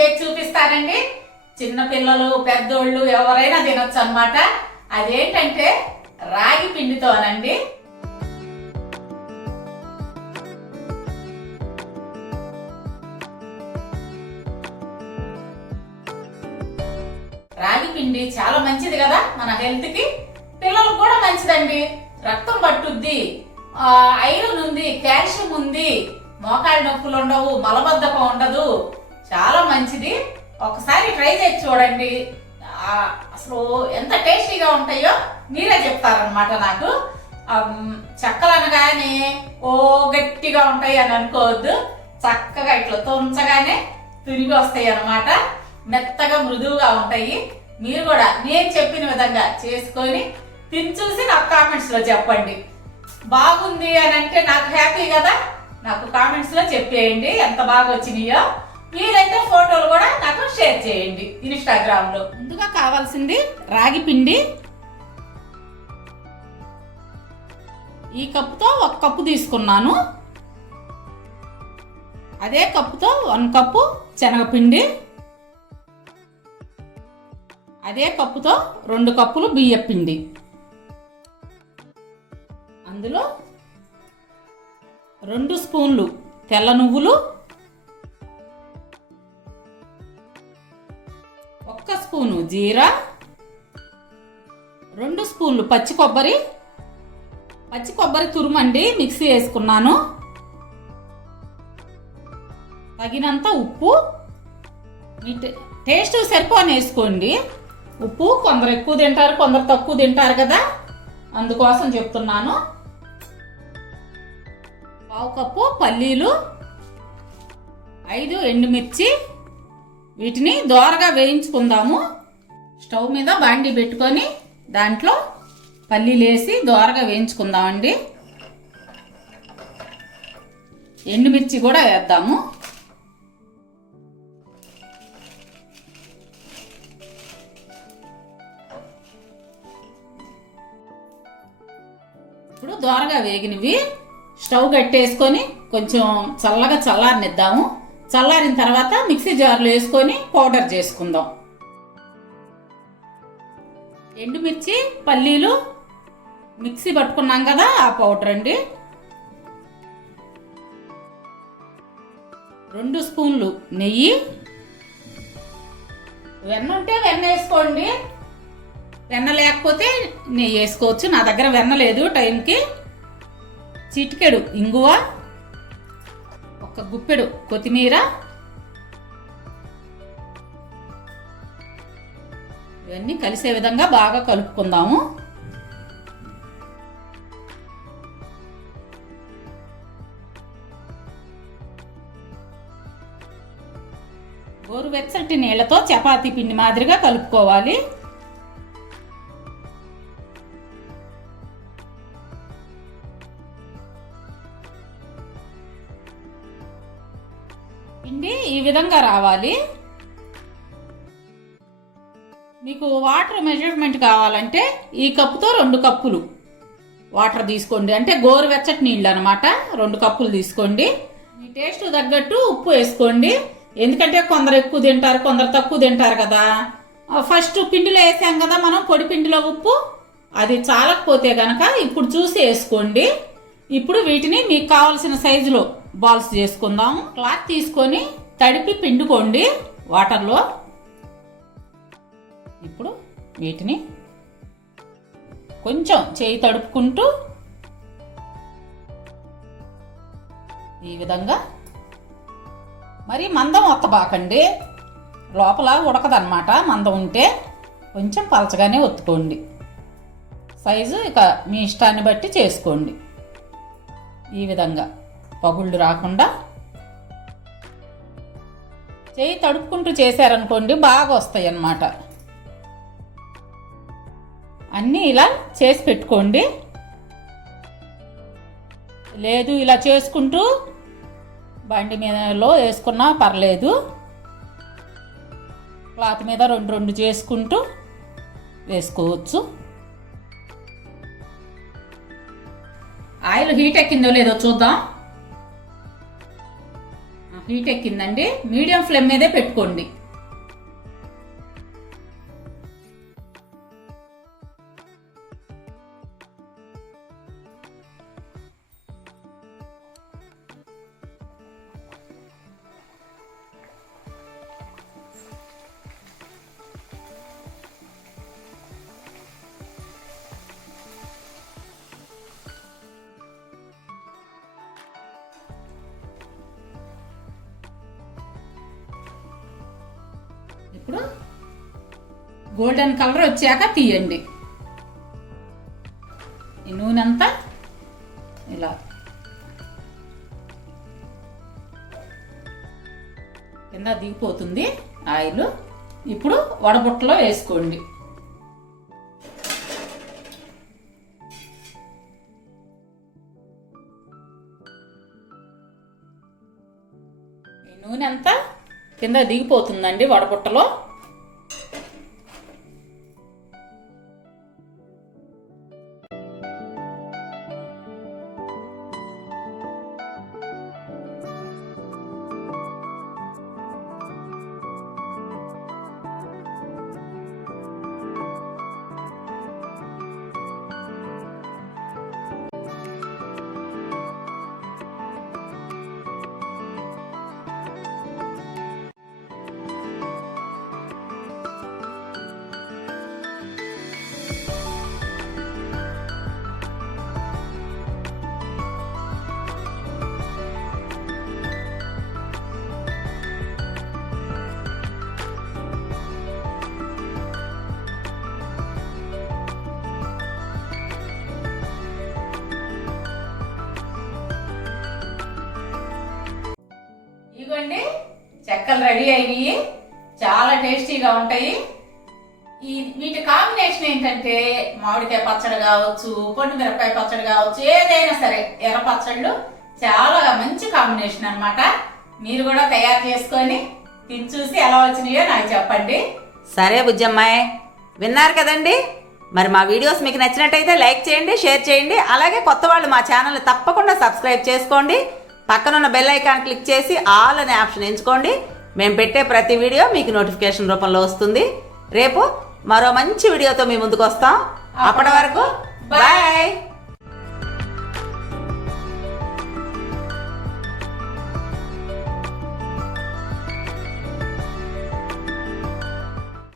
చేసి చూపిస్తానండి. చిన్న పిల్లలు పెద్దోళ్ళు ఎవరైనా తినొచ్చు అన్నమాట. అదేంటంటే రాగి పిండితోనండి. రాగి పిండి చాలా మంచిది కదా మన హెల్త్ కి, పిల్లలకు కూడా మంచిదండి. రక్తం పట్టుద్ది, ఐరన్ ఉంది, కాల్షియం ఉంది, మోకాళ్ళ నొప్పులు ఉండవు, మలబద్ధకం ఉండదు, చాలా మంచిది. ఒకసారి ట్రై చేసి చూడండి. అసలు ఎంత టేస్టీగా ఉంటాయో మీరే చెప్తారనమాట నాకు. చెక్కలు అనగానే ఓ గట్టిగా ఉంటాయి అని అనుకోవద్దు. చక్కగా ఇట్లా తుంచగానే తురిగి వస్తాయి అన్నమాట. మెత్తగా మృదువుగా ఉంటాయి. మీరు కూడా నేను చెప్పిన విధంగా చేసుకొని తిని చూసి నాకు కామెంట్స్ లో చెప్పండి. బాగుంది అని అంటే నాకు హ్యాపీ కదా. నాకు కామెంట్స్ లో చెప్పేయండి ఎంత బాగా వచ్చినాయో. మీరైతే ఫోటోలు కూడా నాకు షేర్ చేయండి ఇన్స్టాగ్రామ్ లో. ముందుగా కావాల్సింది రాగి పిండి. ఈ కప్పుతో 1 కప్పు తీసుకున్నాను. అదే కప్పుతో 1 కప్పు శనగపిండి, అదే కప్పుతో 2 కప్పులు బియ్యం పిండి, అందులో 2 స్పూన్లు తెల్ల నువ్వులు, 1 స్పూను జీరా, 2 స్పూన్లు పచ్చి కొబ్బరి తురుమండి మిక్సీ వేసుకున్నాను, తగినంత ఉప్పు. మీ టేస్ట్ సరిపోని వేసుకోండి. ఉప్పు కొందరు ఎక్కువ తింటారు, కొందరు తక్కువ తింటారు కదా, అందుకోసం చెప్తున్నాను. 1/2 కప్పు పల్లీలు, 5 ఎండుమిర్చి. వీటిని దోరగా వేయించుకుందాము. స్టవ్ మీద బాండి పెట్టుకొని దాంట్లో పల్లీలు వేసి దోరగా వేయించుకుందామండి. ఎండుమిర్చి కూడా వేద్దాము. ఇప్పుడు దోరగా వేగినవి స్టవ్ కట్టేసుకొని కొంచెం చల్లగా చల్లారనిద్దాము. చల్లారిన తర్వాత మిక్సీ జార్లో వేసుకొని పౌడర్ చేసుకుందాం. ఎండుమిర్చి పల్లీలు మిక్సీ పట్టుకున్నాం కదా, ఆ పౌడర్ అండి. 2 స్పూన్లు నెయ్యి. వెన్న ఉంటే వెన్న వేసుకోండి, వెన్న లేకపోతే నెయ్యి వేసుకోవచ్చు. నా దగ్గర వెన్న లేదు టైంకి. చిటికెడు ఇంగువ, 1 గుప్పెడు కొత్తిమీర. ఇవన్నీ కలిసే విధంగా బాగా కలుపుకుందాము. గోరువెచ్చటి నీళ్లతో చపాతీ పిండి మాదిరిగా కలుపుకోవాలి. పిండి ఈ విధంగా రావాలి. మీకు వాటర్ మెజర్మెంట్ కావాలంటే ఈ కప్పుతో 2 కప్పులు వాటర్ తీసుకోండి. అంటే గోరువెచ్చటి నీళ్ళు అనమాట. 2 కప్పులు తీసుకోండి. మీ టేస్ట్ తగ్గట్టు ఉప్పు వేసుకోండి. ఎందుకంటే కొందరు ఎక్కువ తింటారు, కొందరు తక్కువ తింటారు కదా. ఫస్ట్ పిండిలో వేసాం కదా మనం పొడి పిండిలో ఉప్పు, అది చాలకపోతే గనక ఇప్పుడు చూసి వేసుకోండి. ఇప్పుడు వీటిని మీకు కావలసిన సైజులో బాల్స్ చేసుకుందాం. క్లాత్ తీసుకొని తడిపి పిండుకోండి వాటర్లో. ఇప్పుడు వీటిని కొంచెం చేయి తడుపుకుంటూ ఈ విధంగా, మరి మందం ఒత్తబాకండి, లోపల ఉడకదన్నమాట. మందం ఉంటే కొంచెం పలచగానే ఒత్తుకోండి. సైజు ఇక మీ ఇష్టాన్ని బట్టి చేసుకోండి. ఈ విధంగా పగుళ్ళు రాకుండా చేయి తడుపుకుంటూ చేశారనుకోండి బాగా వస్తాయి అన్నమాట. అన్నీ ఇలా చేసి పెట్టుకోండి. లేదు ఇలా చేసుకుంటూ బండి మీదలో వేసుకున్నా పర్లేదు. క్లాత్ మీద 2 చేసుకుంటూ వేసుకోవచ్చు. ఆయిల్ హీట్ ఎక్కిందో లేదో చూద్దాం. హీట్ ఎక్కిందండి, మీడియం ఫ్లేమ్ మీదే పెట్టుకోండి. ఇప్పుడు గోల్డెన్ కలర్ వచ్చాక తీయండి. ఈ నూనె అంతా ఇలా కింద దిగిపోతుంది ఆయిల్. ఇప్పుడు వడబుట్టలో వేసుకోండి. ఈ నూనె అంతా కింద దిగిపోతుందండి వడబుట్టలో. ఇదిగోండి చెక్కలు రెడీ అయినాయి, చాలా టేస్టీగా ఉంటాయి. వీటి కాంబినేషన్ ఏంటంటే మామిడికాయ పచ్చడి కావచ్చు, పొండు మిరపకాయ పచ్చడి కావచ్చు, ఏదైనా సరే ఎర్ర పచ్చళ్ళు చాలా మంచి కాంబినేషన్ అన్నమాట. మీరు కూడా తయారు చేసుకొని తిని చూసి ఎలా వచ్చినాయో నాకు చెప్పండి. సరే బుజ్జమ్మాయి, విన్నారు కదండి. మరి మా వీడియోస్ మీకు నచ్చినట్టయితే లైక్ చేయండి, షేర్ చేయండి. అలాగే కొత్త వాళ్ళు మా ఛానల్ తప్పకుండా సబ్స్క్రైబ్ చేసుకోండి. పక్కనున్న బెల్ ఐకాన్ క్లిక్ చేసి ఆల్ అనే ఆప్షన్ ఎంచుకోండి. మేము పెట్టే ప్రతి వీడియో మీకు నోటిఫికేషన్ రూపంలో వస్తుంది. రేపు మరో మంచి వీడియోతో మీ ముందుకు వస్తాం. అప్పటి వరకు బాయ్.